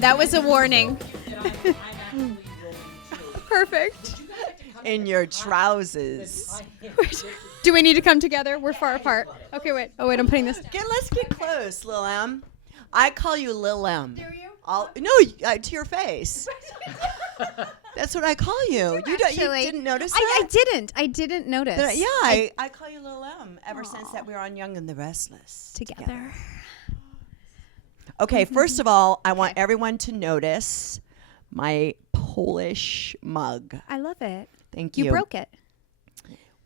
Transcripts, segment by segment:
That was a warning. Perfect. In your trousers. Do we need to come together? We're far apart. Okay, wait. Oh, wait, I'm putting this. Let's get close, Lil M. I call you Lil M. Do you? No, to your face. That's what I call you. You didn't notice that? I didn't notice. I call you Lil M ever since that we were on Young and the Restless. Together. Okay, first of all, I want everyone to notice my Polish mug. I love it. Thank you. You broke it.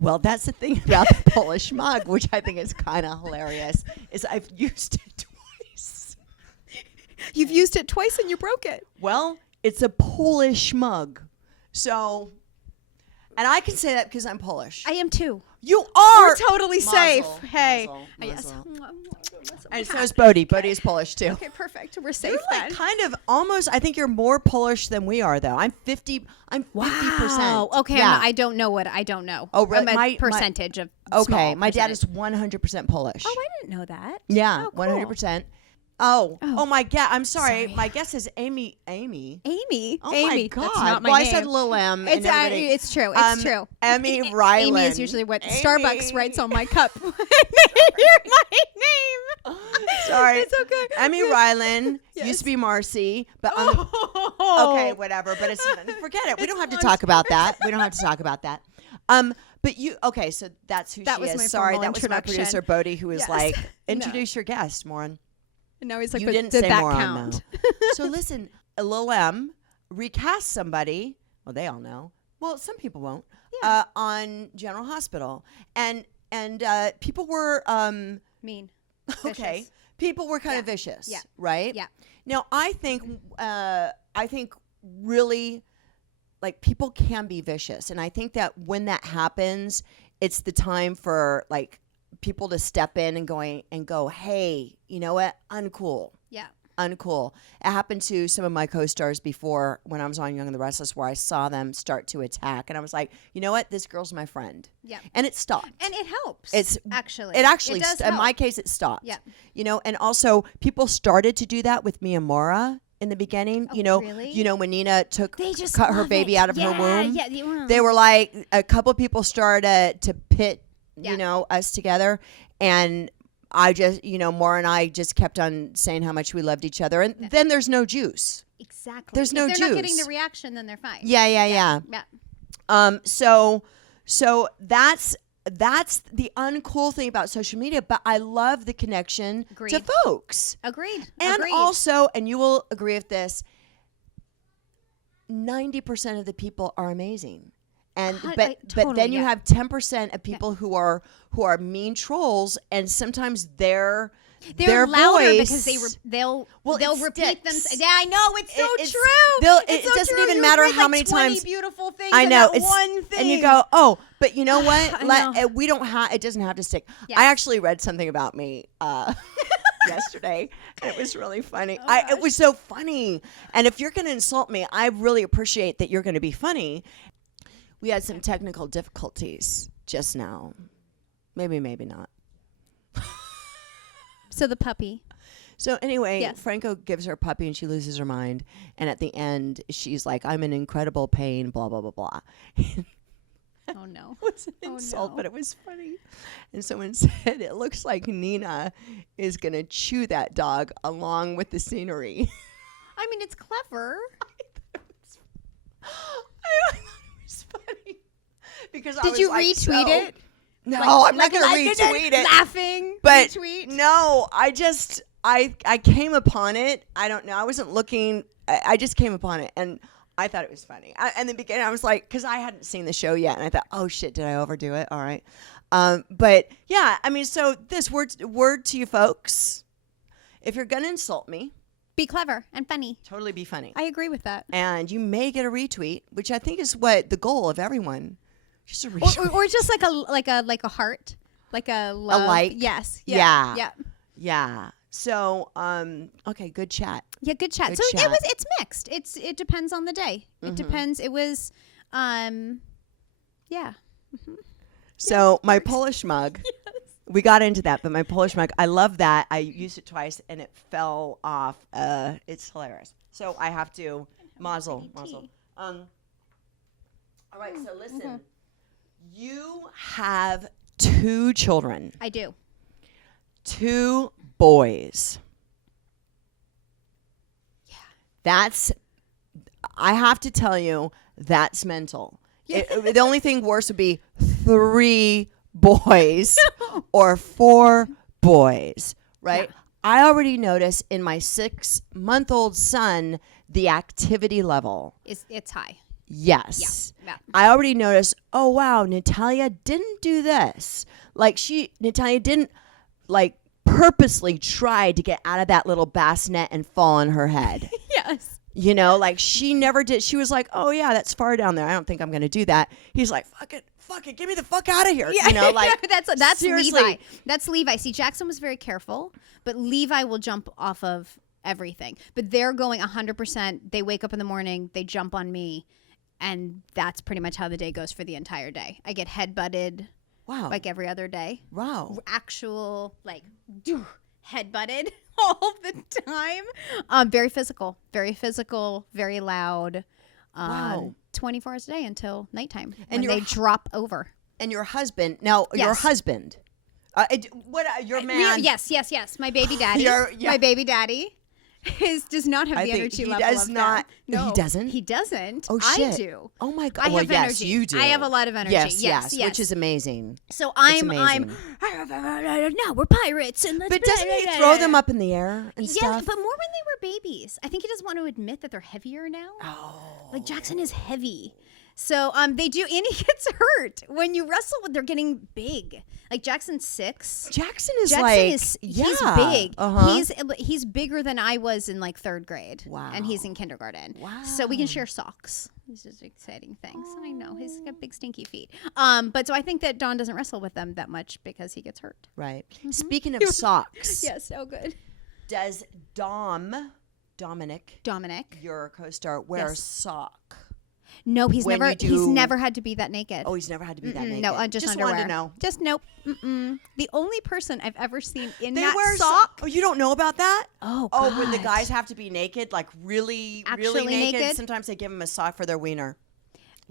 Well, that's the thing about the Polish mug, which I think is kind of hilarious, is I've used it twice. You've used it twice and you broke it. Well, it's a Polish mug. So, and I can say that because I'm Polish. I am too. You are. We're totally safe. Hey. Yes. So And so is Bodhi. Bodhi is Polish too. Okay, perfect. We're safe You're like then. kind of almost, I think you're more Polish than we are though. I'm 50%. Wow. Okay, Yeah. I don't know what I don't know. Oh, really? I'm a percentage of Okay, small my dad percentage. is 100% Polish. Oh, I didn't know that. Yeah, Oh, cool. 100%. Oh my God. I'm sorry. My guess is Amy. Amy. Oh Amy. my God. That's not my well, name. I said Lil M. It's true. It's true. Emme Rylan. Amy is usually what Starbucks writes on my cup. Hear my name. Sorry. It's okay. Emme Rylan Yes. used to be Marcy, but okay, whatever. But it's forget it. We don't have to talk about that. We don't have to talk about that. But you okay? So that's who That she was is. my Sorry, formal that was my introduction. producer Bodhi, who was Yes. like, No. "Introduce your guest, Moran." And now he's like, You but didn't did say that moron count? though. So listen, Lil M recast somebody. Well, they all know. Well, some people won't. Yeah. On General Hospital, and people were Mean. okay. Vicious. People were kind of Yeah. vicious, Yeah. right? Yeah. Now I think really, like, people can be vicious, and I think that when that happens, it's the time for like people to step in and go, hey, you know what? Uncool. Yeah. Uncool. It happened to some of my co-stars before when I was on Young and the Restless, where I saw them start to attack, and I was like, you know what? This girl's my friend. Yeah. And it stopped. And it helps. It's actually. It actually, does in help. my case, it stopped. Yeah. You know, and also people started to do that with Miyamura in the beginning. Oh, really? You know when Nina They just cut her love baby it. out of her womb. Yeah. They were like, a couple people started to pit, Yeah. you know, us together, and I just, you know, Maura and I just kept on saying how much we loved each other, and then there's no juice. Exactly. There's if no they're not getting juice. the reaction, then they're fine. Yeah. Yeah. So that's the uncool thing about social media, but I love the connection Agreed. to folks. Agreed. And Agreed. also, and you will agree with this, 90% of the people are amazing. And but totally, then you yeah. have 10% of people who are mean trolls, and sometimes their louder voice, because they'll it repeat them. sticks. Yeah, I know it's so It's- true. it It's so doesn't true. even You matter read, how like, many 20 times beautiful things. I in know that it's one thing. and you go, oh, but you know what? I know. We don't have. It doesn't have to stick. Yes. I actually read something about me yesterday, and it was really funny. It was so funny. And if you're going to insult me, I really appreciate that you're going to be funny. We had some technical difficulties just now. Maybe not. So the puppy. So anyway, Yes. Franco gives her a puppy and she loses her mind. And at the end, she's like, I'm in incredible pain, blah, blah, blah, blah. Oh no. It was an Oh, insult, no. but it was funny. And someone said, it looks like Nina is going to chew that dog along with the scenery. I mean, it's clever. I thought it was funny. Because I Did was you like, retweet it? No, Like- I'm not going like to retweet it. Laughing. But retweet. no, I came upon it. I don't know. I wasn't looking. I just came upon it, and I thought it was funny. In the beginning, I was like, because I hadn't seen the show yet, and I thought, oh shit, did I overdo it? All right. But yeah, I mean, so this word to you folks: if you're gonna insult me, Be clever and funny. totally be funny, I agree with that. and you may get a retweet, which I think is what the goal of everyone. Just a retweet. Or just like a heart, like a love. like? Yes. Yeah. Yeah. Yeah. So, okay, good chat. Yeah, good chat. Good So chat. it's mixed. It depends on the day. It depends. It was yeah. So my Polish mug, we got into that, but my Polish mug, I love that. I used it twice and it fell off. It's hilarious. So I have to mazel. tea. All right, so listen. You have 2 children. I do. 2 boys. Yeah. I have to tell you, that's mental. The only thing worse would be 3 boys or 4 boys, right? Yeah. I already notice in my 6-month-old son the activity level. It's high. Yes. Yeah. I already noticed, oh wow, Natalia didn't do this. Like Natalia didn't like purposely try to get out of that little bassinet and fall on her head. Yes. You know, like she never did. She was like, oh yeah, that's far down there. I don't think I'm going to do that. He's like, fuck it, get me the fuck out of here. Yeah. You know, like that's seriously. Levi. That's Levi. See, Jackson was very careful, but Levi will jump off of everything. But they're going 100%. They wake up in the morning, they jump on me, and that's pretty much how the day goes for the entire day. I get head-butted like every other day. Wow. Actual, like, head-butted all the time. Very physical, very loud. Wow. 24 hours a day until nighttime. And when they drop over. And your husband, your Yes. husband, your man. Yes. My baby daddy. My baby daddy. Does not have the energy level. He does not. No, he doesn't. He doesn't. Oh shit. I do. Oh my god. I well, have yes, energy. you do. I have a lot of energy. Yes. Which is amazing. So It's I'm. amazing. No, we're pirates, and But doesn't he throw them up in the air and Yeah, stuff? but more when they were babies. I think he doesn't want to admit that they're heavier now. Oh. Like Jackson is heavy. So they do, and he gets hurt when you wrestle with. They're getting big. Like Jackson's 6. Jackson is He's big. Uh-huh. He's bigger than I was in like 3rd grade. Wow. And he's in kindergarten. Wow. So we can share socks. This is exciting things. I know he's got big stinky feet. But so I think that Don doesn't wrestle with them that much because he gets hurt. Right. Speaking of socks, Yes. Oh, good. does Dominic, your co-star, wear a Yes. sock? No, he's When never. you do- He's never had to be that naked. Oh, he's never had to be that naked. No, just underwear. wanted to know. Just nope. The only person I've ever seen in They that wear sock. Oh, you don't know about that? Oh, Oh, when the God. guys have to be naked, like really Actually naked, naked? sometimes they give them a sock for their wiener.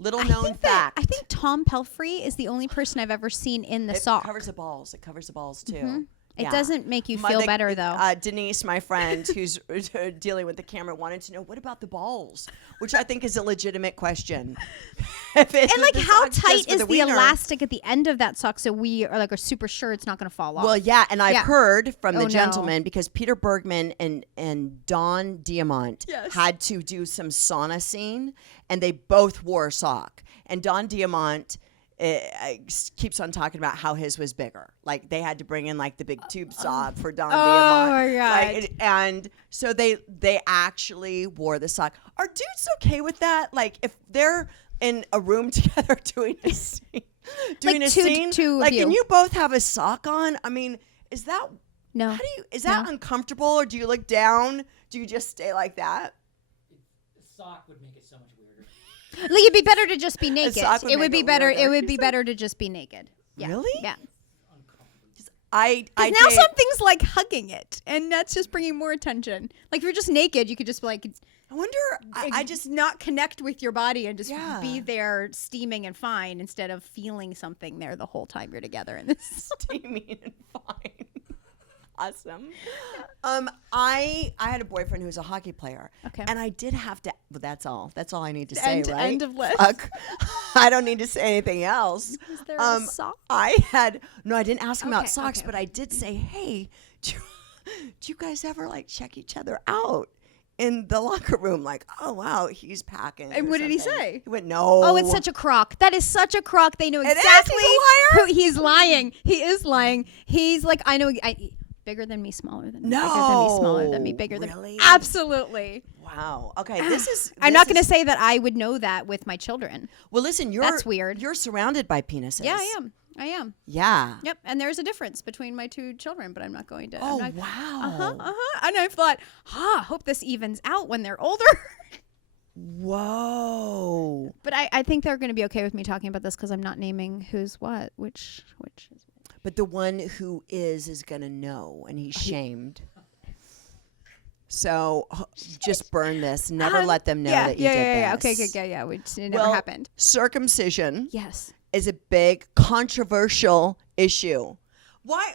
Little I known think that- fact. I think Tom Pelfrey is the only person I've ever seen in the it sock. covers the balls. It covers the balls too. It Yeah. doesn't make you feel better though. Denise, my friend who's dealing with the camera, wanted to know what about the balls, which I think is a legitimate question. And like, how tight is is the wiener. elastic at the end of that sock so we are super sure it's not going to fall off? Well, yeah, and I've heard from Oh, the no. gentleman because Peter Bergman and Don Diamont Yes. had to do some sauna scene, and they both wore a sock. And Don Diamont keeps on talking about how his was bigger. Like they had to bring in like the big tube sock for Don Diamont. my God. Like, and so they actually wore the sock. Are dudes okay with that? Like if they're in a room together doing a scene, two of like, you. and you both have a sock on. I mean, is that no. is that uncomfortable, or do you look down? Do you just stay like that? The sock would make it so much weirder. Like it'd be better to just be naked. sock would It would make be it better. weirder. It would be better to just be naked. Yeah. Really? Yeah. I Now date- something's like hugging it, and that's just bringing more attention. Like if you're just naked, you could just be like, I wonder. I just not connect with your body and just Yeah. be there steaming and fine instead of feeling something there the whole time you're together in this. steaming and fine. Awesome. I had a boyfriend who was a hockey player. Okay. And I did have to. Well, that's all. That's all I need to say, End- right? end of list. Fuck. I don't need to say anything else. Is there a sock? I didn't ask him about Okay, socks, okay, but I did say, hey, do you guys ever like check each other out in the locker room? Like, oh wow, he's packing. And or what did he something. say? He went, no. Oh, it's such a crock. That is such a crock. They know It is? exactly He's a liar? who he's lying. He is lying. He's like, I know. Bigger than me, smaller than me. No. Bigger than me, smaller than me. Bigger Really? than Absolutely. Wow. Okay, this is. I'm not going to say that I would know that with my children. Well, listen, That's weird. You're surrounded by penises. Yeah, I am. Yeah. Yep. And there's a difference between my 2 children, but I'm not going to. Oh, I'm not, wow. And I've thought, hope this evens out when they're older. Whoa. But I think they're going to be okay with me talking about this because I'm not naming who's what, which is. But the one who is going to know, and he's shamed. So just burn this. Never let them know that you did yeah. this. Okay, good. Yeah, which it Well, never happened. Circumcision Yes. is a big controversial issue. Why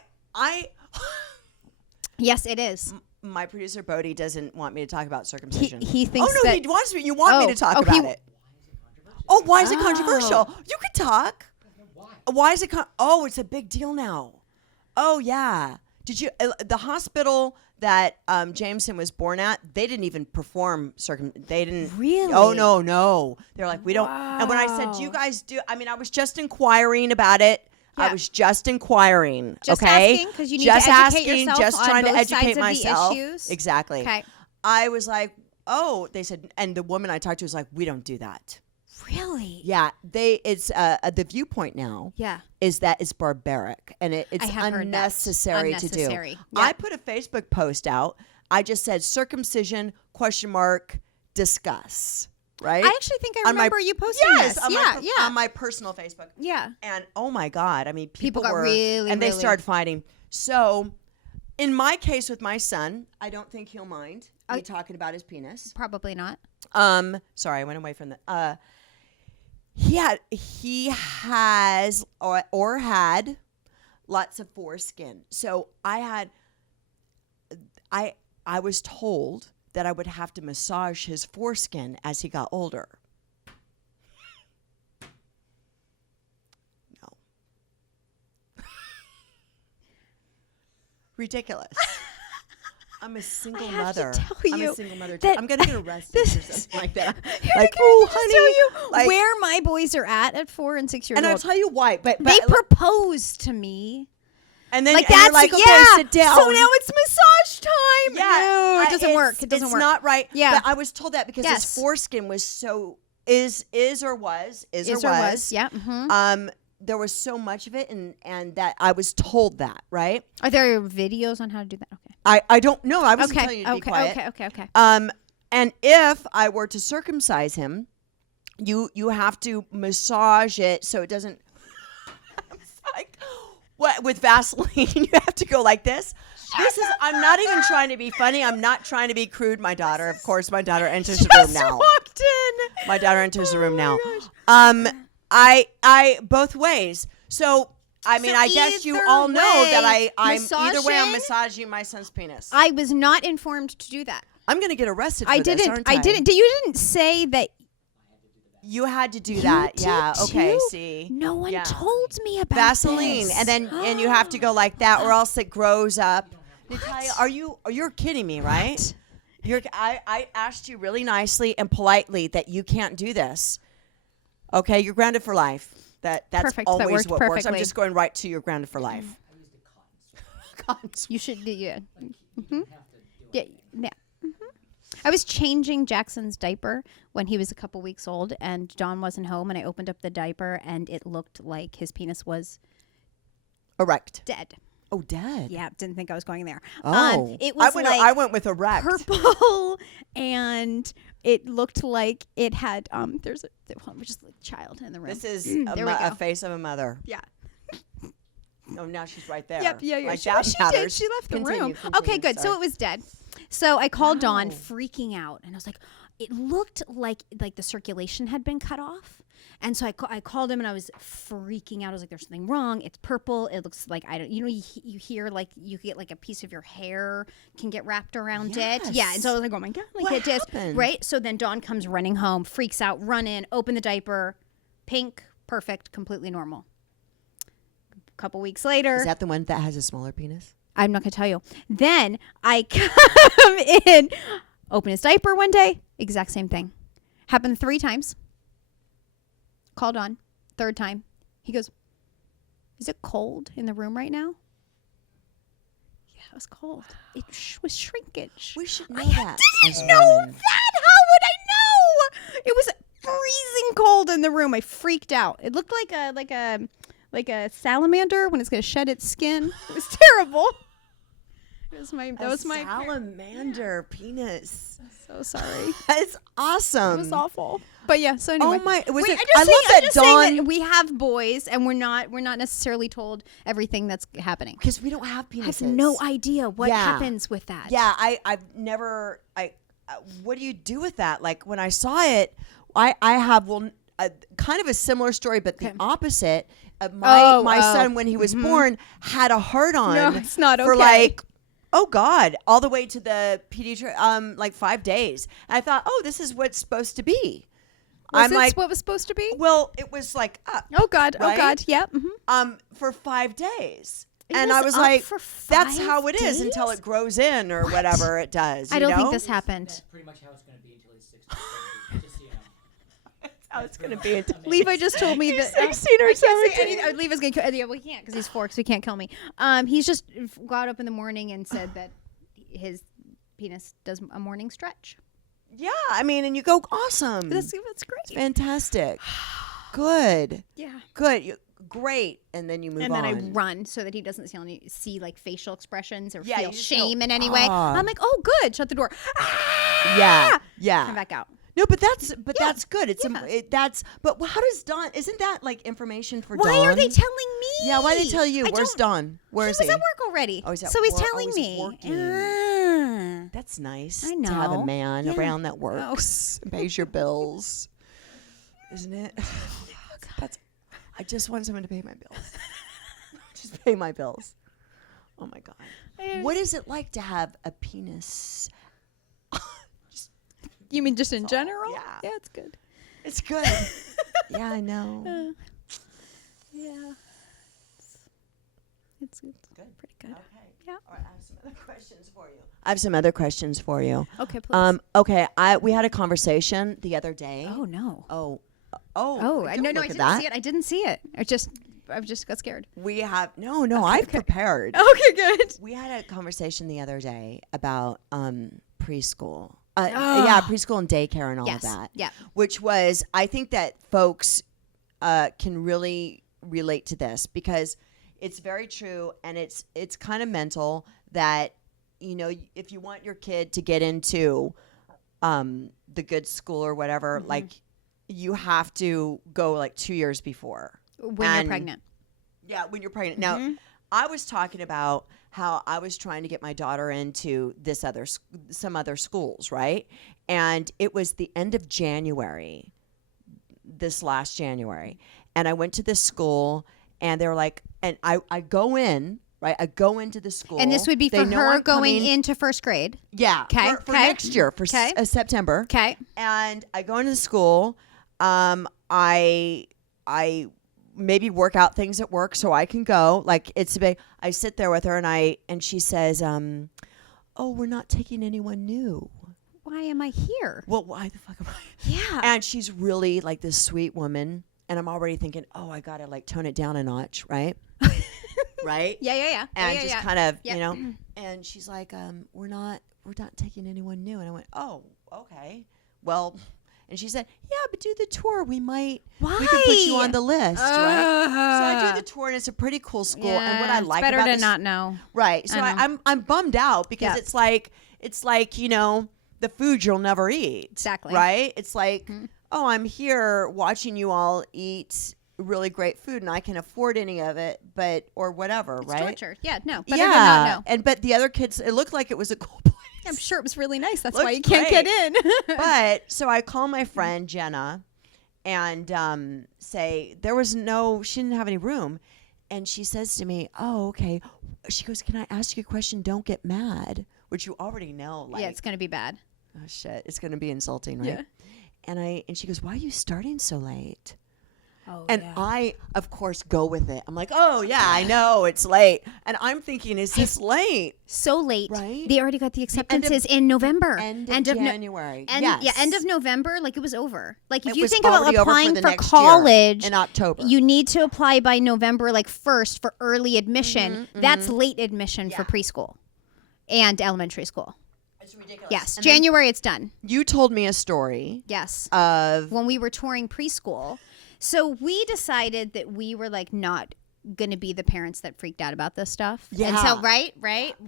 Yes, it is. my producer Bodie doesn't want me to talk about circumcision. He thinks oh no, that he wants me. You want me to talk about it? Oh, why is it controversial? You could talk. Why is it? Oh, it's a big deal now. Oh yeah. Did you? The hospital that Jameson was born at, they didn't even perform They didn't. Really? Oh no. They're like, we don't. And when I said, do you guys do? I mean, I was just inquiring about it. Yeah. I was just inquiring. Just okay. asking, 'cause you need just to educate asking, yourself just on trying to both sides educate of the myself. issues. Exactly. Okay. I was like, oh, they said, and the woman I talked to was like, we don't do that. Really? Yeah, it's the viewpoint now. Yeah. Is that it's barbaric and it's I have heard that. unnecessary to do. Unnecessary. Yeah. I put a Facebook post out. I just said circumcision ? Discuss. Right. I actually think I remember you posting yes, this. on on my personal Facebook. Yeah. And oh my God, I mean, People got were, really, and they really- started fighting. So, in my case with my son, I don't think he'll mind me talking about his penis. Probably not. Sorry, I went away from the. He has or had lots of foreskin. So I was told that I would have to massage his foreskin as he got older. No. Ridiculous. I'm a single I have to mother. tell I'm you a single mother. that I'm gonna get arrested for something like that. Like, oh, just honey, tell you like- where my boys are at 4 and 6 years and I'll old. tell you why. But They proposed to me. and then Like and you're that's like, okay, yeah. sit down. So now it's massage time. Yeah, No, it doesn't work. It doesn't it's work. not right. Yeah. But I was told that because Yes. his foreskin was so is or was. Yeah. Mm-hmm. There was so much of it, and that I was told that, right? Are there videos on how to do that? Okay. I don't know. I wasn't telling you to be quiet. Okay. And if I were to circumcise him, you have to massage it so it doesn't. It's like what with Vaseline, you have to go like this. I'm not even trying to be funny. I'm not trying to be crude. My daughter, of course, my daughter enters the room now. Walked in. My daughter enters the room now. gosh. I both ways. So I mean, I guess you either all know that way, I'm either way. I'm massaging- massaging my son's penis. I was not informed to do that. I'm gonna get arrested. For I this, didn't. aren't I didn't. You didn't say that. You had to do You that. did Yeah. Okay. too? See. No one Yeah. told me about Vaseline, this. and then and you have to go like that, or else it grows up. Natalia, you're kidding me, right? I asked you really nicely and politely that you can't do this. Okay, you're grounded for life. That's Perfect. That always worked what works. I'm perfectly. just going right to you're grounded for life. I used a cotton swab. You should. Yeah. You don't have to do Yeah. it. Yeah. I was changing Jackson's diaper when he was a couple weeks old, and Dawn wasn't home, and I opened up the diaper, and it looked like his penis was Erect. dead. Oh, dead. Yeah, didn't think I was going there. Oh, It was I went with erect. purple, and it looked like it had there's just a child in the room. This is There we a go. face of a mother. Yeah. Oh, now she's right there. Yep. Yeah. Like She, that she did. matters. She left the Continue, room. continue, Okay. Good. So sorry. it was dead. So I called Dawn, Wow. freaking out, and I was like, it looked like the circulation had been cut off. And so I called him, and I was freaking out. I was like, "There's something wrong. It's purple. It looks like you hear like you get like a piece of your hair can get wrapped around it. Yeah." Yes. And so I was like, "Oh my god, like What it is happened? right." So then Dawn comes running home, freaks out, run in, open the diaper, pink, perfect, completely normal. A couple weeks later, Is that the one that has a smaller penis? I'm not gonna tell you. Then I come in, open his diaper one day, exact same thing. Happened 3 times. Called on. 3rd time. He goes, "Is it cold in the room right now?" Yeah, it was cold. It was shrinkage. We should know I that. as didn't know women. that. How would I know? It was freezing cold in the room. I freaked out. It looked like a salamander when it's gonna shed its skin. It was terrible. That was my salamander penis. so sorry. It's awesome. It was awful. But yeah, so anyway. Oh my! Was Wait, it? I'm love that just saying Dawn that we have boys, and we're not necessarily told everything that's happening. because we don't have I penises. have no idea what Yeah. happens with that. Yeah, I've never. What do you do with that? Like when I saw it, I have kind of a similar story, but the opposite. My son when he was born had a hard on. No, it's not for okay. like. Oh God! All the way to the pediatrician, like 5 days. And I thought, oh, this is what's supposed to be. Was this what was supposed to be? Well, it was like up. Oh God! right? Oh God! Yep. For 5 days. It And was I was up like, for that's 5 how it is until days? it grows in or whatever it does. I you don't think know? this happened. That's pretty much how it's going to be until he's 16. 17, just so you know. How it's going to be until Levi just told me that 16 or I can't say 17. any- Levi's gonna kill. Yeah, well, he can't because he's 4, so he can't kill me. He's just got up in the morning and said that his penis does a morning stretch. Yeah, I mean, and you go, awesome. That's great. Fantastic. Good. Yeah. Good. Great. And then you move And on. then I run so that he doesn't see like facial expressions or Yeah, feel you just shame go, in any way. "Ah." I'm like, oh, good. Shut the door. Yeah. Yeah. Come back out. No, but that's good. It's Yeah. but how does Dawn? Isn't that like information for Why Dawn? are they telling me? Yeah, why they tell you? I Where's don't- Dawn? Where is he he? was at work already. Oh, he's at so he's work. Oh, telling he's me. working. That's nice I to have a know. man Yeah. around that works and pays your bills, isn't it? I just want someone to pay my bills. Just pay my bills. Oh my God. What is it like to have a penis? You mean just in general? Yeah. Yeah, it's good. It's good. Yeah, I know. Yeah. It's Good. pretty good. Okay. Yeah. All right, I have some other questions for you. I have some other questions for you. Okay, please. Okay. We had a conversation the other day. Oh no. Oh. Oh, don't no, look I at didn't that. see it. I didn't see it. I just got scared. We have I've prepared. Okay, good. We had a conversation the other day about preschool. Yeah, preschool and daycare and all Yes. of that. Yeah. Which was, I think that folks can really relate to this because it's very true, and it's kind of mental that, you know, if you want your kid to get into the good school or whatever, like you have to go like 2 years before. When you're pregnant. Yeah, when you're pregnant. Now, I was talking about how I was trying to get my daughter into some other schools, right? And it was the end of January, this last January. And I went to this school, and they were like, and I go in, right? I go into the school. And this would be They for know her I'm going coming- into first grade. Yeah. 'Kay, For 'kay. next year, for 'Kay. September. Okay. And I go into the school. I maybe work out things at work so I can go. Like it's a big. I sit there with her and she says, "Oh, we're not taking anyone new." Why am I here? Well, why the fuck am I? Yeah. And she's really like this sweet woman, and I'm already thinking, "Oh, I gotta like tone it down a notch, right?" Right? Yeah. And yeah, just yeah. kind of, Yep. you know. And she's like, we're not taking anyone new. And I went, "Oh, okay. Well." And she said, "Yeah, but do the tour. We could put you on the list, right?" So I do the tour, and it's a pretty cool school. And what I like better about to this, not know. right? So I know. I'm bummed out because Yeah. it's like you know the food you'll never eat, Exactly. right? It's like, oh, I'm here watching you all eat really great food, and I can afford any of it, but or whatever, It's right? torture. Yeah, no. Better to not know. And but the other kids, it looked like it was a cool place. I'm sure it was really nice. That's Looks why you can't great. get in. But so I call my friend Jenna and say she didn't have any room. And she says to me, "Oh, okay." She goes, "Can I ask you a question? Don't get mad," which you already know. Like, Yeah, it's going to be bad. oh shit, it's going to be insulting, right? Yeah. And she goes, "Why are you starting so late?" Oh, And I, of course, go with it. I'm like, "Oh yeah, I know it's late." And I'm thinking, "Is this late?" So late. Right? They already got the acceptances in November. End of No- January. Yeah, Yes. end of November, like it was over. Like if It you was think about already over for applying the for next year college in October. you need to apply by November like 1st for early admission. That's late admission for Yeah. preschool and elementary school. It's ridiculous. Yes, And then January it's done. you told me a story Yes. of When we were touring preschool. So we decided that we were like not going to be the parents that freaked out about this stuff. Yeah. And so right?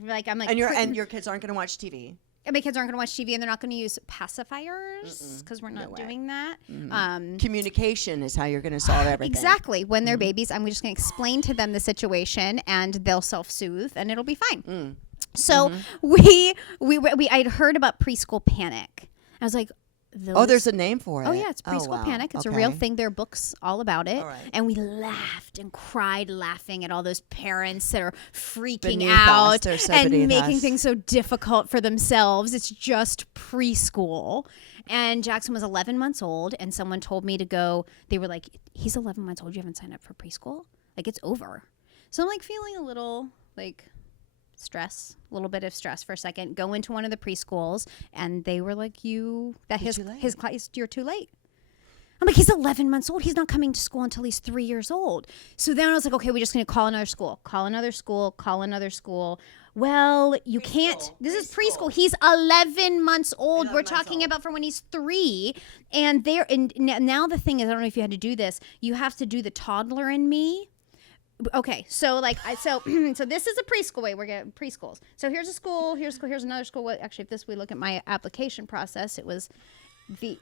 Like I'm like and your kids aren't going to watch TV. And my kids aren't going to watch TV, and they're not going to use pacifiers because we're not doing that. Communication is how you're going to solve everything. Exactly. When they're babies, I'm just going to explain to them the situation, and they'll self-soothe, and it'll be fine. So I'd heard about preschool panic. I was like, there's a name for it. Oh, yeah, it's preschool panic. It's a real thing. There are books all about it. All right. And we laughed and cried laughing at all those parents that are freaking Beneath out us. They're so and beneath making us. things so difficult for themselves. It's just preschool. And Jackson was 11 months old, and someone told me to go. They were like, he's 11 months old. You haven't signed up for preschool? Like, it's over. So I'm like feeling a little like stress, a little bit of stress for a second. Go into one of the preschools, and they were like, his class, you're too late. I'm like, he's 11 months old. He's not coming to school until he's 3 years old. So then I was like, okay, we're just going to call another school. Well, you can't. This is preschool. He's 11 months old. We're talking about from when he's 3. And now the thing is, I don't know if you had to do this. You have to do the toddler in me. Okay, so so this is a preschool way. We're getting preschools. So here's a school, here's another school. Actually, if we look at my application process, it was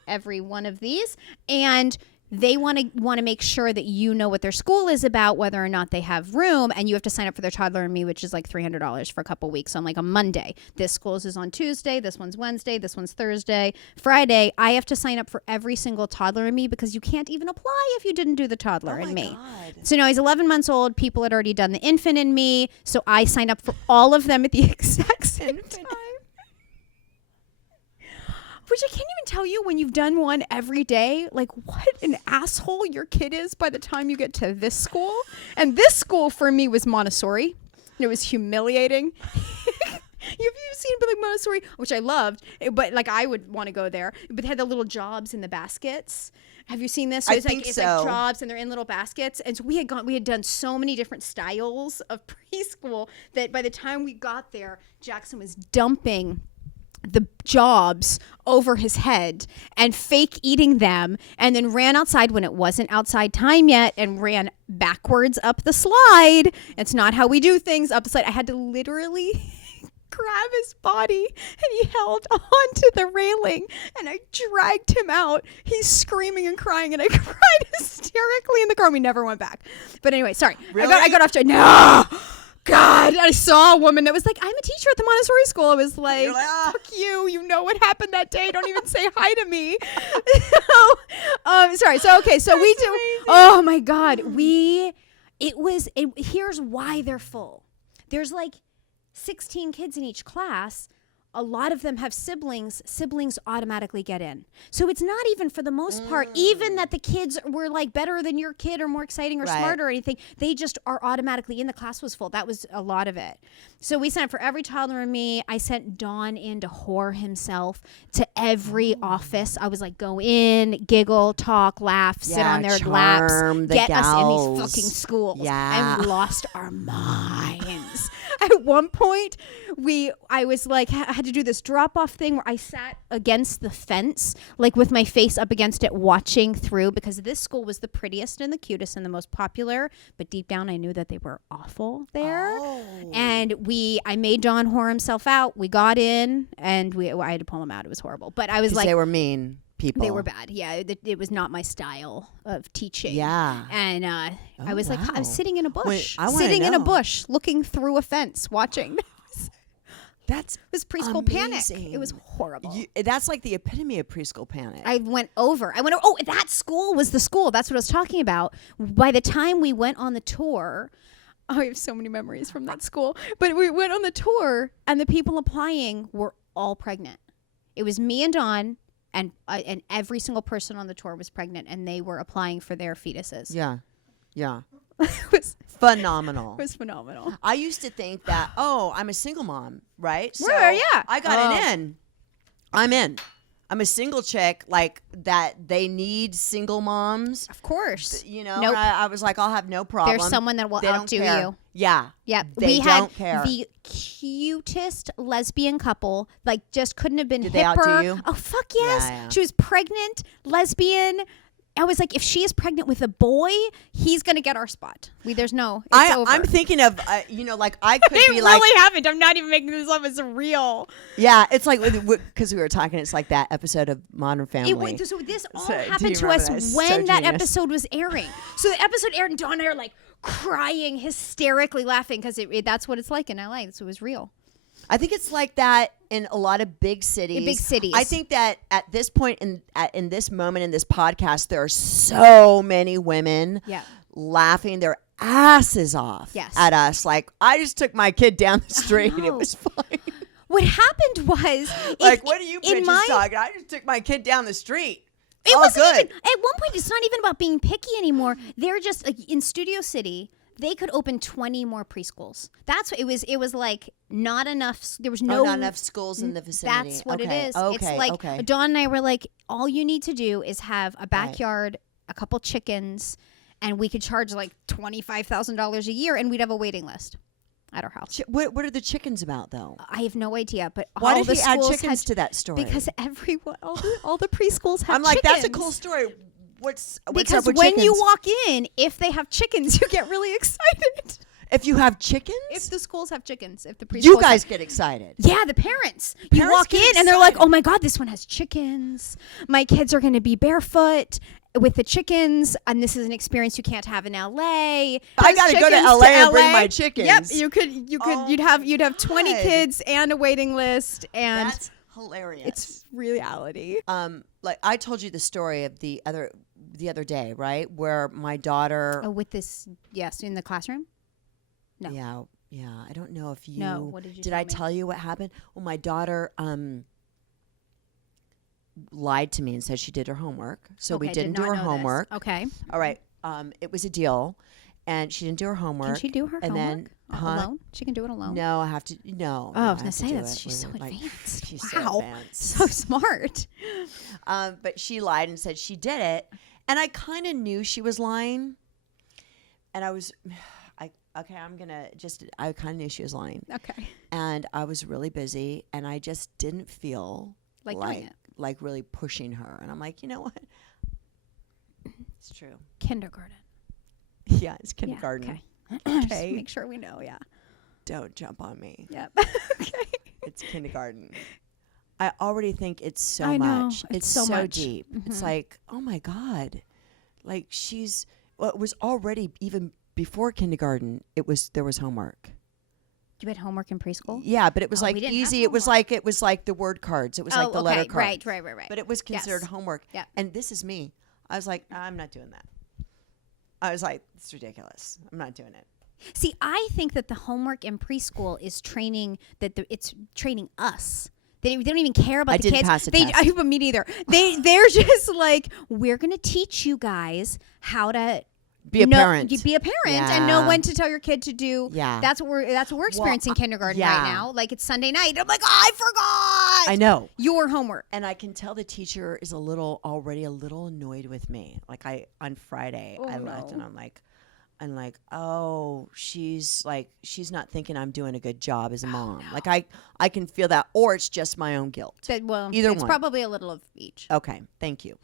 every one of these, and they want to make sure that you know what their school is about, whether or not they have room, and you have to sign up for their toddler and me, which is like $300 for a couple weeks on like a Monday. This school's is on Tuesday, this one's Wednesday, this one's Thursday, Friday. I have to sign up for every single toddler and me because you can't even apply if you didn't do the toddler and me. God. So now he's 11 months old. People had already done the infant in me, so I signed up for all of them at the exact same time. Which I can't even tell you when you've done one every day, like what an asshole your kid is by the time you get to this school. And this school for me was Montessori. And it was humiliating. You've seen like Montessori, which I loved, but like I would want to go there. But they had the little jobs in the baskets. Have you seen this? So it's like jobs, and they're in little baskets. And so we had done so many different styles of preschool that by the time we got there, Jackson was dumping the jobs over his head and fake eating them, and then ran outside when it wasn't outside time yet and ran backwards up the slide. It's not how we do things up the slide. I had to literally grab his body, and he held onto the railing, and I dragged him out. He's screaming and crying, and I cried hysterically in the car, and we never went back. But anyway, sorry. Really? I got off to no. God, I saw a woman that was like, I'm a teacher at the Montessori school. I was like, fuck you. You know what happened that day. Don't even say hi to me. Sorry. So, okay. So we do. Amazing. Oh my God. Here's why they're full. There's like 16 kids in each class. A lot of them have siblings. Siblings automatically get in. So it's not even for the most part, even that the kids were like better than your kid or more exciting or smarter or anything. They just are automatically in. The class was full. That was a lot of it. So we signed up for every toddler and me. I sent Don in to whore himself to every office. I was like, go in, giggle, talk, laugh, sit on their laps, get us in these fucking schools. Yeah. And we lost our minds. At one point, I was like, I had to do this drop-off thing where I sat against the fence, like with my face up against it, watching through, because this school was the prettiest and the cutest and the most popular, but deep down I knew that they were awful there. Oh. And I made Don whore himself out. We got in, and I had to pull him out. It was horrible. But I was like, they were mean people. They were bad. Yeah, it was not my style of teaching. Yeah. And I was like, I was sitting in a bush. Wait, sitting in a bush, looking through a fence, watching. It was preschool panic. It was horrible. That's like the epitome of preschool panic. I went over. Oh, that school was the school. That's what I was talking about. By the time we went on the tour, I have so many memories from that school. But we went on the tour, and the people applying were all pregnant. It was me and Dawn, and every single person on the tour was pregnant, and they were applying for their fetuses. Yeah. It was phenomenal. It was phenomenal. I used to think that, I'm a single mom, right? So yeah. I got it in. I'm in. I'm a single chick, like that they need single moms. Of course. You know, nope. I was like, I'll have no problem. There's someone that will outdo you. Yeah. Yeah. We had care. The cutest lesbian couple, like just couldn't have been Did hipper. they outdo you? Oh, fuck yes. Yeah. She was pregnant, lesbian, I was like, if she is pregnant with a boy, he's gonna get our spot. There's no. It's over. I'm thinking of like I could It be like really happened. I'm not even making this up. It's real. yeah, it's like because we were talking. It's like that episode of Modern Family. So this all So, do you happened to remember us that? It's when so that genius. episode was airing. So the episode aired, and Dawn and I are like crying, hysterically laughing because that's what it's like in LA. So it was real. I think it's like that in a lot of big cities. In big cities. I think that at this point in this moment in this podcast, there are so many women Yeah. laughing their asses off Yes. at us. Like, I just took my kid down the street and it know. was fine. What happened was Like, what are you in bitches my talking? I just took my kid down the street. It all wasn't good. even at one point. It's not even about being picky anymore. They're just like in Studio City. They could open 20 more preschools. That's what it was. It was like not enough. There was no not enough schools in the vicinity. That's what it Okay, is. okay, It's like okay. Dawn and I were like, all you need to do is have a backyard, a couple chickens, and we could charge like $25,000 a year, and we'd have a waiting list at our house. What are the chickens about, though? I have no idea, but Why all did the he add schools chickens had, to that story? because everyone, all the preschools have. I'm like, chickens. that's a cool story. What's Because up with when you chickens? walk in, if they have chickens, you get really excited. If you have chickens, If the schools have chickens, if the preschools you guys have, get excited. yeah, the parents. You Parents walk get in and they're like, excited. "Oh my god, this one has chickens. My kids are going to be barefoot with the chickens, and this is an experience you can't have in LA." I Those gotta go to chickens LA and bring my Yep, chickens. you could. Oh you'd have 20 God. kids and a waiting list, and That's hilarious. it's reality. Like I told you the story of the other day, right? Where my daughter. Oh, with this, yes, in the classroom. No. Yeah. I don't know if you. No, what did you Did tell I me? tell you what happened? Well, my daughter lied to me and said she did her homework. So we Okay, didn't did do not her know this. homework. Okay. All right. It was a deal, and she didn't do her homework. Can she do her and homework then, alone? She can do it alone. No, I have to. No. Oh, I no, was gonna have to say do that's it. she's so We're, like, advanced. she's Wow, so advanced. so smart. But she lied and said she did it, and I kind of knew she was lying, and I was, I kind of knew she was lying, Okay, and I was really busy, and I just didn't feel like doing it. like really pushing her, and I'm like, you know what, it's true. Kindergarten. Yeah, it's kindergarten. Yeah, okay. Just Okay. make sure we know. Yeah. Don't jump on me. Yep. Okay. It's kindergarten. I already think it's so I know, much. it's so much. deep. It's Mhm. like, oh my God. Like it was already even before kindergarten, there was homework. You had homework in preschool. Yeah, but it was Oh, like we didn't have easy. It was homework. like the word cards. It was like the okay. letter cards. Right. But it was considered Yes. homework. Yeah. And this is me. I was like, I'm not doing that. I was like, it's ridiculous. I'm not doing it. See, I think that the homework in preschool is training it's training us. They don't even care about I the didn't kids. pass the test. Me neither. They're just like, we're gonna teach you guys how to Be a parent. Be a parent and know Yeah. when to tell your kid to do. Yeah. That's what we're experiencing in kindergarten yeah. right now. Like it's Sunday night. I'm like, I forgot. I know. Your homework. And I can tell the teacher is already a little annoyed with me. Like on Friday, Oh, I left no. and I'm like, oh, she's not thinking I'm doing a good job as a mom. Like I can feel that, or it's just my own guilt. Well, Either it's one. probably a little of each. Okay, thank you.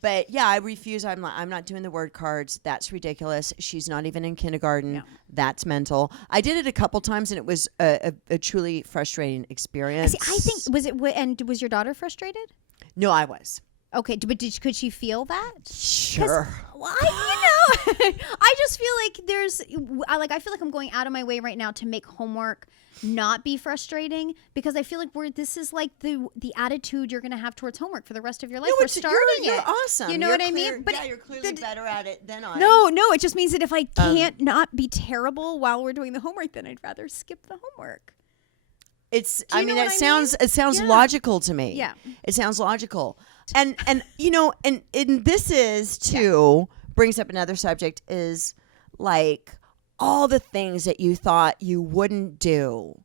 But yeah, I refuse. I'm not doing the word cards. That's ridiculous. She's not even in kindergarten. No. That's mental. I did it a couple times, and it was a truly frustrating experience. See, I think and was your daughter frustrated? No, I was. Okay, but could she feel that? Sure. Well, I just feel like I feel like I'm going out of my way right now to make homework not be frustrating because I feel like this is like the attitude you're going to have towards homework for the rest of your life. No, We're it's- starting you're it. awesome. You know You're what I clear- mean? But yeah, you're clearly better at it than I. No, it just means that if I can't not be terrible while we're doing the homework, then I'd rather skip the homework. It's. Do I you mean, know it what I sounds. mean? It sounds Yeah. logical to me. Yeah. It sounds logical, and this is too brings up another subject is like all the things that you thought you wouldn't do,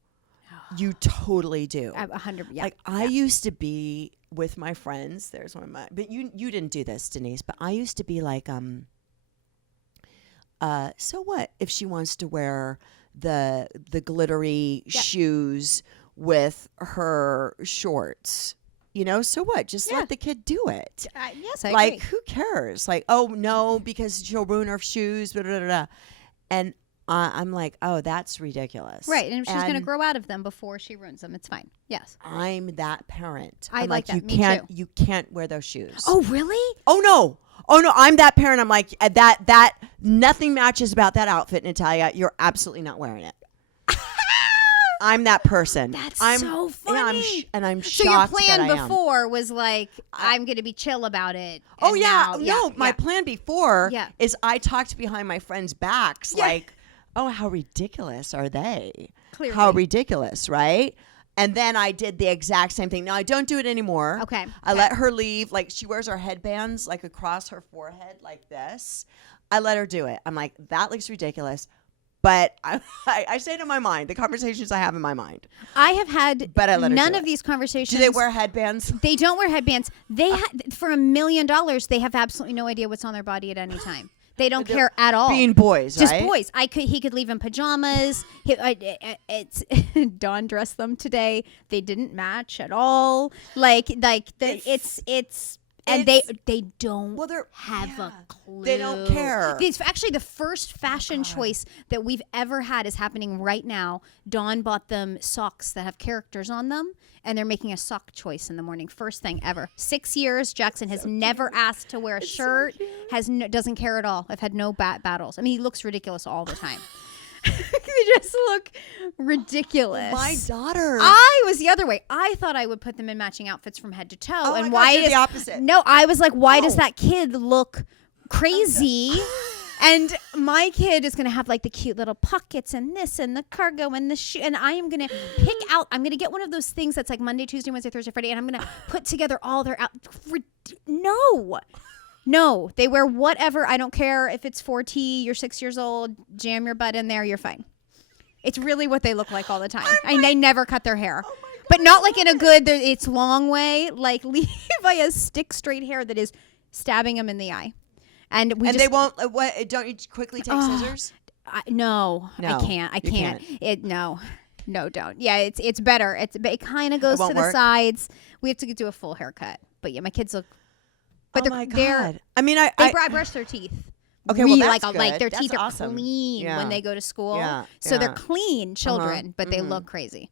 you totally do. 100. Yeah. Like I used to be with my friends. There's one of my. But you didn't do this, Denise. But I used to be like so what if she wants to wear the glittery Yep. shoes with her shorts? so what? Just Yeah. let the kid do it. Yes, I Like, agree. who cares? Like, oh no, because she'll ruin her shoes. Blah, blah, blah, blah. And I'm like, oh, that's ridiculous. Right, and she's going to And grow out of them before she ruins them. It's fine. Yes. I'm that parent. I I'm like that. you Me can't, too. you can't wear those shoes. Oh, really? Oh no. Oh no, I'm that parent. I'm like, that nothing matches about that outfit, Natalia. You're absolutely not wearing it. I'm that person. That's I'm, so funny. And I'm So your shocked plan that I am. before was like, I'm going to be chill about it. Oh and yeah, now- no. My plan before Yeah. is I talked behind my friends' backs, Yeah. like, oh, how ridiculous are they? Clearly. How ridiculous, right? And then I did the exact same thing. Now I don't do it anymore. Okay. I let her leave. Like, she wears her headbands like across her forehead like this. I let her do it. I'm like, that looks ridiculous. But I say it in my mind, the conversations I have in my mind. I have had But I let her none do of it. these conversations. Do they wear headbands? They don't wear headbands. They for $1 million, they have absolutely no idea what's on their body at any time. They don't care at all. Being boys, Just right? boys. He could leave in pajamas. It's Dawn dressed them today. They didn't match at all. And they don't Well, they're have yeah. a clue. They don't care. It's actually the first fashion choice that we've ever had is happening right now. Dawn bought them socks that have characters on them, and they're making a sock choice in the morning. First thing ever. 6 years. Jackson has never asked to wear a shirt. Doesn't care at all. I've had no battles. I mean, he looks ridiculous all the time. They just look ridiculous. My daughter. I was the other way. I thought I would put them in matching outfits from head to toe. Oh and my why God, you're is the opposite. No, I was like, why does Oh. that kid look crazy? And my kid is going to have like the cute little pockets and this and the cargo and the shoe. And I am going to pick out, I'm going to get one of those things that's like Monday, Tuesday, Wednesday, Thursday, Friday. And I'm going to put together all their No, they wear whatever. I don't care if it's 4T, you're 6 years old, jam your butt in there, you're fine. It's really what they look like all the time. And they never cut their hair. But not like in a good, it's long way. Like Levi has stick straight hair that is stabbing him in the eye. And they won't. What? Don't you quickly take scissors? No, No, I can't. I you can't. can't. No, don't. Yeah, it's better. It kind of goes to won't the work? sides. We have to do a full haircut. But yeah, my kids look. But Oh my God. I mean, they brush their teeth. Okay, well, Really, that's like good. their That's teeth are awesome. clean Yeah. when they go to school. Yeah, So they're yeah. clean children, but they look crazy.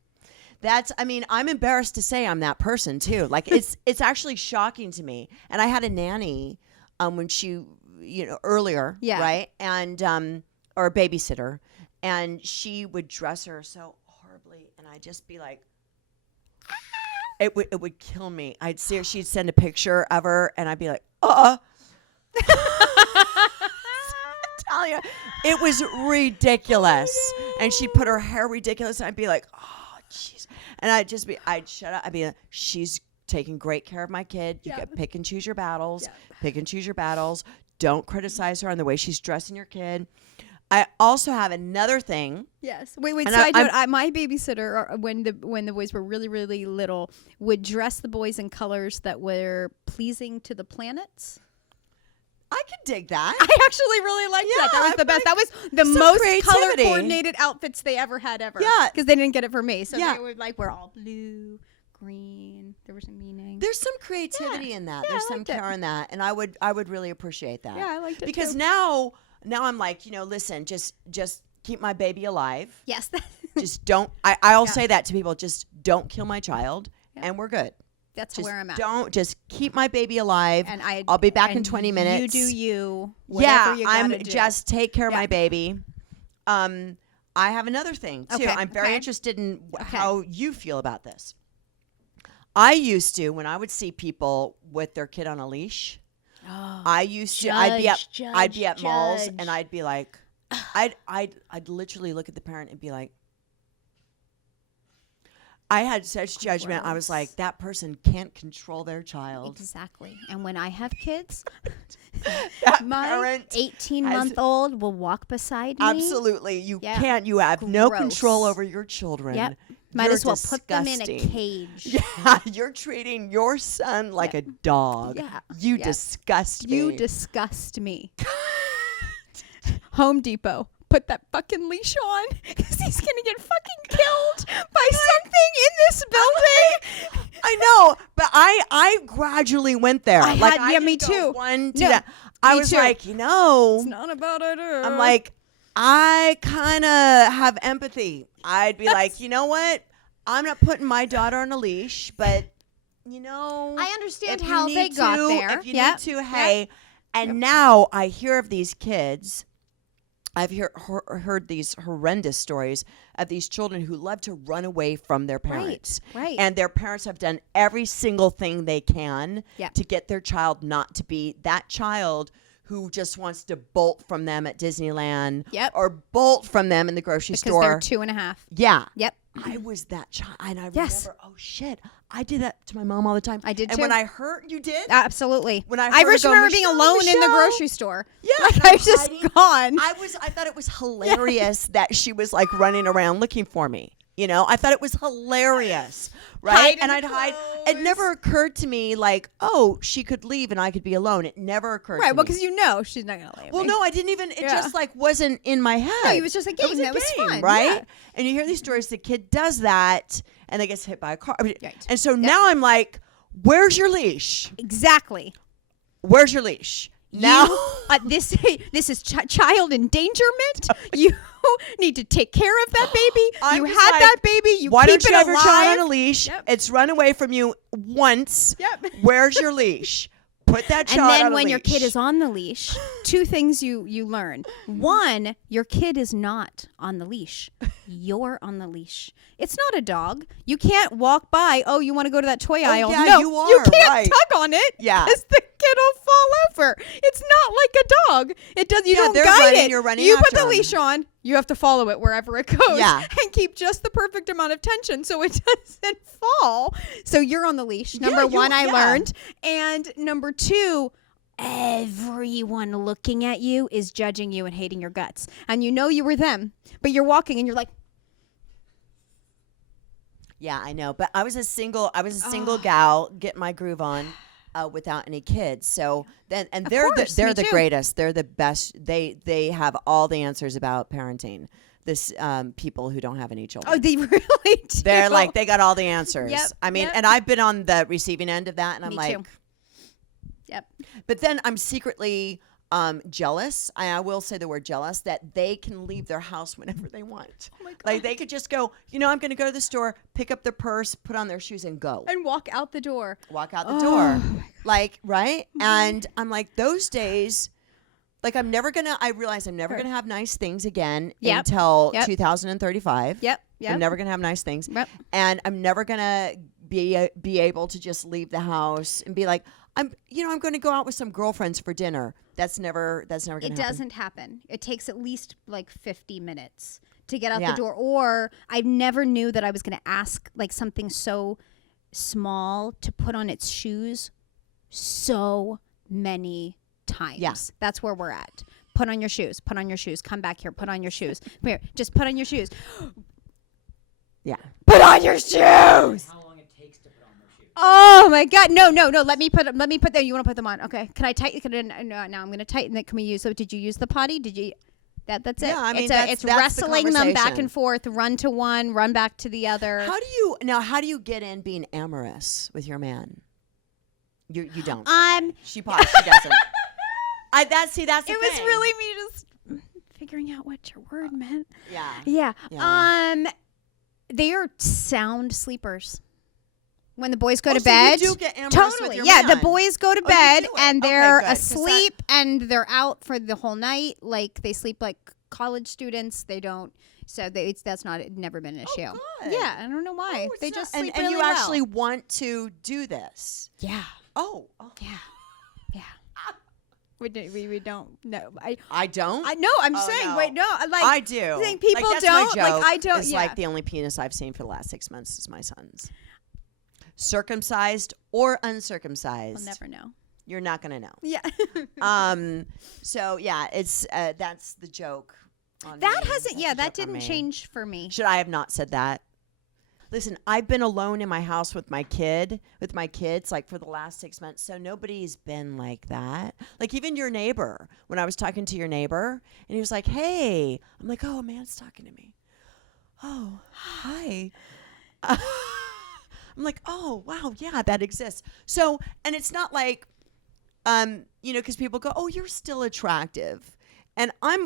I mean, I'm embarrassed to say I'm that person too. Like it's actually shocking to me. And I had a nanny when she, earlier, Yeah. right? And or a babysitter, and she would dress her so horribly, and I'd just be like, it would kill me. I'd see her, she'd send a picture of her, and I'd be like, Talia, it was ridiculous. And she'd put her hair ridiculous, and I'd be like, oh, jeez. And I'd shut up. I'd be like, she's taking great care of my kid. You get pick and choose your battles. Pick and choose your battles. Don't criticize her on the way she's dressing your kid. I also have another thing. Yes. Wait. And Side note: my babysitter, when the boys were really, really little, would dress the boys in colors that were pleasing to the planets. I could dig that. I actually really liked that. That was the best. That was the some most creativity. color coordinated outfits they ever had ever. Yeah. Because they didn't get it for me. So Yeah. they would we're all blue, green. There was a meaning. There's some creativity in that. Yeah, There's I some liked it. care in that, and I would really appreciate that. Yeah, I liked it because too. now I'm like, listen, just keep my baby alive. Yes. Just don't. I'll say that to people. Just don't kill my child, and we're good. That's Just where I'm at. don't. Just keep my baby alive. And I'll be back in and 20 minutes. You do you. Yeah, Whatever you gotta I'm do. just take care of Yeah. my baby. I have another thing too. Okay, I'm very okay. interested in how you feel about this. I used to, when I would see people with their kid on a leash, I used to. I'd be at malls, judge. and I'd be like, I'd literally look at the parent and be like, I had such judgment. I was Gross. like, that person can't control their child. Exactly. And when I have kids, That my parent 18-month-old will walk beside me. Absolutely. You Yeah. can't. You have no Gross. control over your children. Yep. Might You're as well put them in a disgusting. cage. Yeah, you're treating your son like a dog. Yeah. You Yeah. disgust me. You disgust me. Home Depot. put that fucking leash on because he's gonna get fucking killed by something in this building. I know, but I gradually went there. I like had- I yeah, didn't me go too. One to No, that. I me was too. like, It's not about it. I'm like, I kind of have empathy. I'd be like, you know what? I'm not putting my daughter on a leash, but I understand if you how need they got to, there. If you Yep. need to, hey. And now I hear of these kids. I've heard these horrendous stories of these children who love to run away from their parents. Right. And their parents have done every single thing they can Yep. to get their child not to be that child who just wants to bolt from them at Disneyland Yep. or bolt from them in the grocery because store. they're 2.5. Yeah. Yep. I was that child. And I Yes. remember, oh shit, I did that to my mom all the time. I did and too. when I heard you did, Absolutely. When I I heard just her go, remember being "Michelle, alone in the Michelle." grocery store. Yeah, Like and I I'm was just hiding. gone. I thought it was hilarious that she was like running around looking for me. I thought it was hilarious, right? Hide in and the I'd hide. It clothes. never occurred to me like, oh, she could leave and I could be alone. It never occurred Right. to Well, me. because she's not gonna leave. Well, me. no, I didn't even. It Yeah. just like wasn't in my head. No, it was just a game. It was a That was game, fun, right? yeah. And you hear these stories. The kid does that, and they gets hit by a car. Right. And so now I'm like, "Where's your leash? Exactly. Where's your leash?" Now, This is child endangerment. You need to take care of that baby. I'm You just had like, that baby. You why keep don't you it have your alive. child on a leash? Yep. It's run away from you once. Yep. Where's your leash? Put that And child on then a when leash. your kid is on the leash, two things you learn. One, your kid is not on the leash. You're on the leash. It's not a dog. You can't walk by, oh, you want to go to that toy aisle. yeah, No, you are, you can't right. tug on it. Yeah. Because the kid will fall over. It's not like a dog. It does. You Yeah, don't they're guide running, it. you're running You put after the 'em. leash on. You have to follow it wherever it goes. Yeah. And keep just the perfect amount of tension so it doesn't fall. So you're on the leash. Number one, I learned. And number two, everyone looking at you is judging you and hating your guts. And you were them. But you're walking and you're like, Yeah, I know. But I was a single gal getting my groove on without any kids. So then, and they're course, they're me the too. greatest. They're the best. They have all the answers about parenting. This people who don't have any children. oh, they really do. They're like they got all the answers. Yep, I mean, yep. and I've been on the receiving end of that, and I'm Me like, too. Yep. but then I'm secretly jealous. I will say the word jealous that they can leave their house whenever they want. Oh my God. Like they could just go. I'm going to go to the store, pick up their purse, put on their shoes, and go. And walk out the door. Walk out the Oh door. my God. Like right, and I'm like those days. Like I realize I'm never Sure. gonna have nice things again Yep. until Yep. 2035. Yep. Yep. I'm never gonna have nice things. Yep. And I'm never gonna be able to just leave the house and be like, I'm going to go out with some girlfriends for dinner. That's never gonna happen. It doesn't happen. It takes at least like 50 minutes to get out Yeah. the door. Or I never knew that I was going to ask like something so small to put on its shoes so many times. Yeah. That's where we're at. Put on your shoes. Put on your shoes. Come back here. Put on your shoes. Here, just put on your shoes. Yeah. Put on your shoes. How long it takes to put on their shoes. Oh my God! No! Let me put them. You want to put them on? Okay. Can I tighten? No. Now I'm going to tighten it. Can we use? So did you use the potty? Did you? That's it. Yeah, I mean, it's that's the wrestling them back conversation. and forth. Run to one. Run back to the other. How do you get in being amorous with your man? You don't. She doesn't. That's the It was thing. really me just figuring out what your word meant. Yeah. Yeah. Yeah. They are sound sleepers. When the boys go Oh, to so bed, you do get amorous totally. with your Yeah, man. the boys go to Oh, you bed do it. and Okay, they're good, 'cause that- asleep and they're out for the whole night. Like they sleep like college students. They don't. So that's not never been an issue. good. Yeah, I don't know why. Oh, it's they not- just and, sleep and really you well. actually want to do this. Yeah. Oh. Yeah. Yeah. We don't know. I don't. I know. I'm Oh, saying. no. Wait, no. Like I do. saying people like, that's my don't. Like joke. I don't. It's Yeah. like the only penis I've seen for the last 6 months is my son's. Circumcised or uncircumcised. I'll never know. You're not gonna know. Yeah. So yeah, it's that's the joke. On That me. hasn't. That's Yeah, the that joke on didn't me. change for me. Should I have not said that? Listen, I've been alone in my house with my kids, like for the last 6 months. So nobody's been like that. Like even your neighbor, when I was talking to your neighbor and he was like, hey, I'm like, oh, a man's talking to me. Oh, hi. I'm like, oh, wow. Yeah, that exists. So, and it's not like, because people go, oh, you're still attractive. And I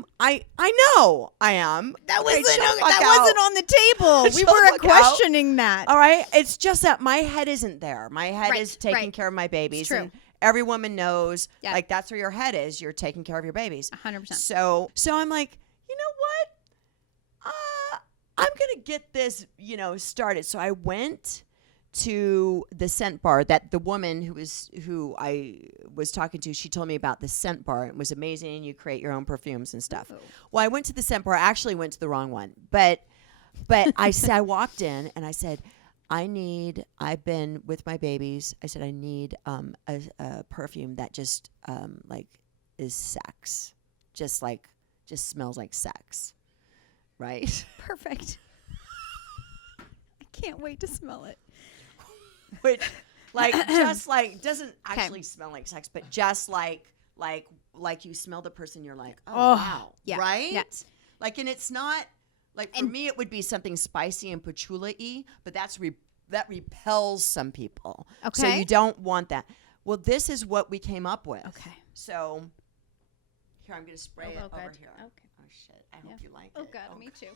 know I am. That Okay, wasn't shut the that fuck out. wasn't on the table. We Shut the were fuck questioning that. All right. It's just that my head isn't there. My head Right, is taking right. care of my babies. It's true. And every woman knows, Yeah. like, that's where your head is. You're taking care of your babies. 100%. So I'm like, you know what? I'm going to get this, started. So I went to the scent bar that the woman who I was talking to, she told me about the scent bar. It was amazing. You create your own perfumes and stuff. Oh. Well, I went to the scent bar. I actually went to the wrong one, but I walked in and I said, I've been with my babies. I said, I need a perfume that just is sex. Just smells like sex. Right? Perfect. I can't wait to smell it. Which doesn't actually smell like sex, but just like you smell the person, you're like, oh wow. Yeah. Right? Yes. Like, and it's not like, for me, it would be something spicy and patchouli-y, but that repels some people. So Okay. you don't want that. Well, this is what we came up with. Okay. So here, I'm going to spray it Oh, over good. here. Okay. Oh, shit. I Yeah. hope you like Oh it. God, me too.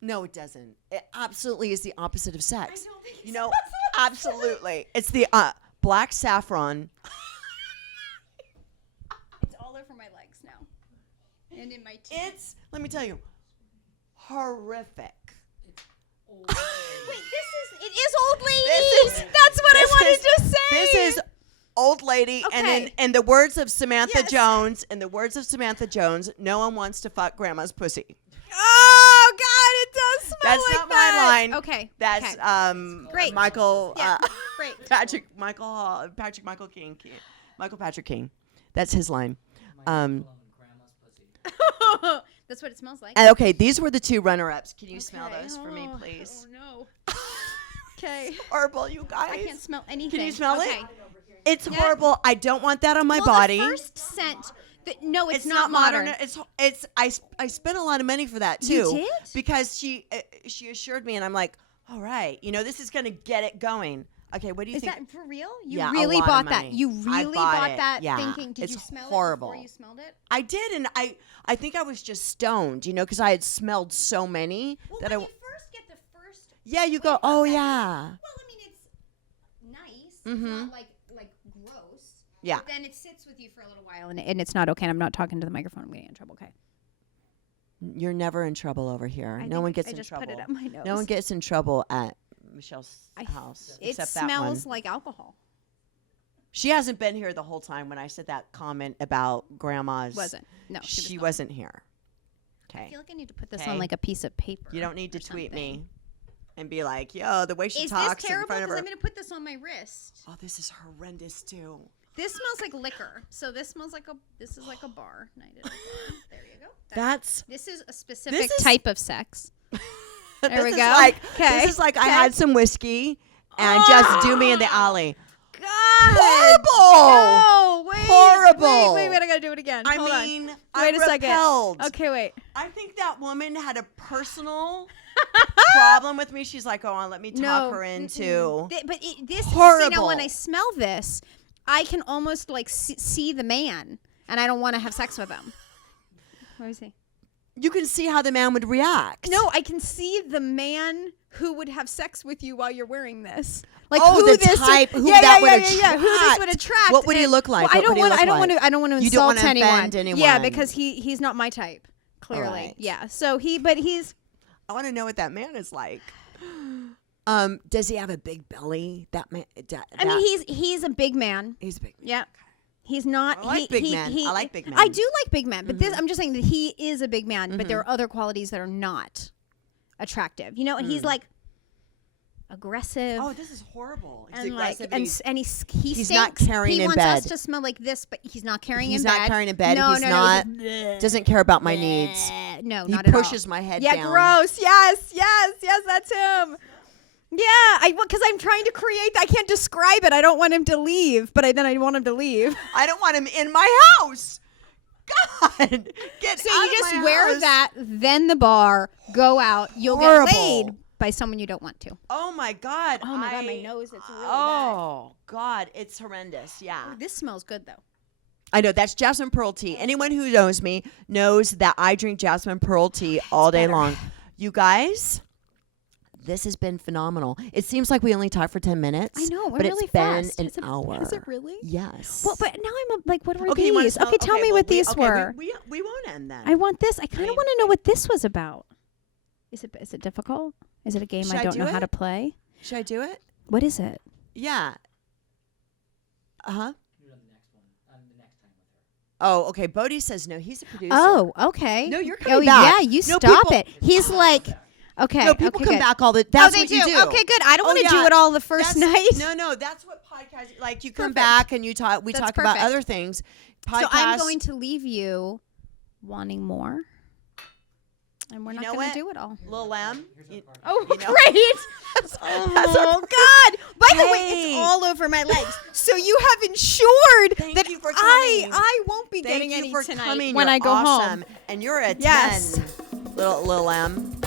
No, it doesn't. It absolutely is the opposite of sex. I don't think You know, absolutely. It's the black saffron. It's all over my legs now, and in my teeth. Let me tell you, horrific. Wait, it is old lady. This is- That's what I this wanted is- to say. This is old lady, and Okay. in the words of Samantha Yes. Jones, no one wants to fuck grandma's pussy. Oh God, it does smell That's like not my that. line. Okay. That's okay. Great. Michael. Yeah. Great. Patrick Michael King. Michael Patrick King. That's his line. Grandma's pussy. That's what it smells like. And okay, these were the two runner-ups. Can you smell Okay. those for me, Oh, please? Oh no. Okay. Horrible, you guys. I can't smell anything. Can you smell okay. it? It's Yeah. horrible. I don't want that on my Well, body. The first scent. No, it's not modern. It's I spent a lot of money for that too. You did? Because she assured me, and I'm like, all right, this is gonna get it going. Okay, what do you Is think? that for real? You Yeah, a really lot of bought that? money. You I really bought bought it, that yeah. thinking? Did It's you smell horrible. it before you smelled it? I did, and I think I was just stoned, because I had smelled so many Well, that when you first get the first. yeah, you go, whiff oh of that, yeah, Well, I mean, it's nice. Mhm. It's not like gross. yeah. But then it sits with you for a little while, and it's not okay. And I'm not talking to the microphone. I'm getting in trouble. Okay. You're never in trouble over here. I No think one gets I in just trouble. put it up my nose. No one gets in trouble at Michelle's house It except that one. smells like alcohol. She hasn't been here the whole time when I said that comment about grandma's. Wasn't. No. She was wasn't here. I Okay. feel like I need to put this Okay. on like a piece of paper. You don't need to or tweet something. me and be like, yo, the way she Is talks this in terrible? front of Because her. I'm going to put this on my wrist. Oh, this is horrendous too. This smells like liquor. So this smells like this is like a bar. Night at a bar. There you go. This is a specific is- type of sex. There this we is go. Like, Okay. This is like I Okay. had some whiskey and just do me in the alley. God. Horrible. No, wait. Horrible. Wait, I got to do it again. I Hold on. mean, Wait I'm a second. repelled. Okay, wait. I think that woman had a personal problem with me. She's like, oh, let me talk her into. This Horrible. See, now when I smell this, I can almost like see the man, and I don't want to have sex with him. Where is he? You can see how the man would react. No, I can see the man who would have sex with you while you're wearing this. Like Oh, who the this type would, who yeah, that yeah, would yeah, yeah, yeah. Who this attract. would attract? What would he and- look like? Well, What would he look I don't like? want to. I don't want to You don't insult wanna offend anyone. Yeah, because he's not my type. Clearly, right. yeah. So he's. I want to know what that man is like. Does he have a big belly? That man. I mean, he's a big man. he's a big man. Yeah. He's not. I like big men. I like big men. I do like big men, but this I'm just saying that he is a big man, but there are other qualities that are not attractive. And he's like aggressive. Oh, this is horrible. He's and like, aggressive and he he's stinks. not carrying he in wants bed. us to smell like this, but he's not carrying He's in not bed. carrying in bed. No, He's no, not. No, he's Doesn't care about my needs. No, He not at all. pushes my head Yeah, down. gross. Yes, that's him. Yeah, because I'm trying to create. I can't describe it. I don't want him to leave, but then I want him to leave. I don't want him in my house. God, get So out you of just my wear house. that, then the bar, go out. You'll Horrible. get laid by someone you don't want to. Oh my God. Oh my God, my nose. It's really Oh God, it's horrendous. Yeah. bad. This smells good though. I know that's jasmine pearl tea. Anyone who knows me knows that I drink jasmine pearl tea all day long. You guys, this has been phenomenal. It seems like we only talked for 10 minutes. I know, we're but really it's been fast. an Is it- hour. Is it really? Yes. Well, but now I'm like, what were Okay, you wanna these? smell- Okay, tell me well, what these were. We won't end then. I want this. I kind of mean, want to know what this was about. Is it difficult? Is it a game Should I I don't do know how it? to play? Should I do it? What is it? Yeah. Uh-huh. Do it on the next one. The next time with her. Oh, okay. Bodhi says no. He's a producer. Oh, okay. No, you're Oh, coming back. yeah, you No, stop people- it. He's like, okay. No, people okay, come good. back all the. That's oh, they what do. you do. Okay, good. I don't Oh, want to do yeah. it all the first That's- night. No, that's what podcast. Like you come Perfect. back and you talk. We That's talk about perfect. other things. Podcast. So I'm going to leave you wanting more, and we're You not know going what? to do it all. Lil Lamb. Here's our you- part. Oh, You know? great! Oh God! By the way, Hey. it's all over my legs. So you have ensured Thank that you for coming. I won't be Thank getting you any for tonight coming. when You're I go awesome. home. And you're a 10, Yes. Lil Lamb.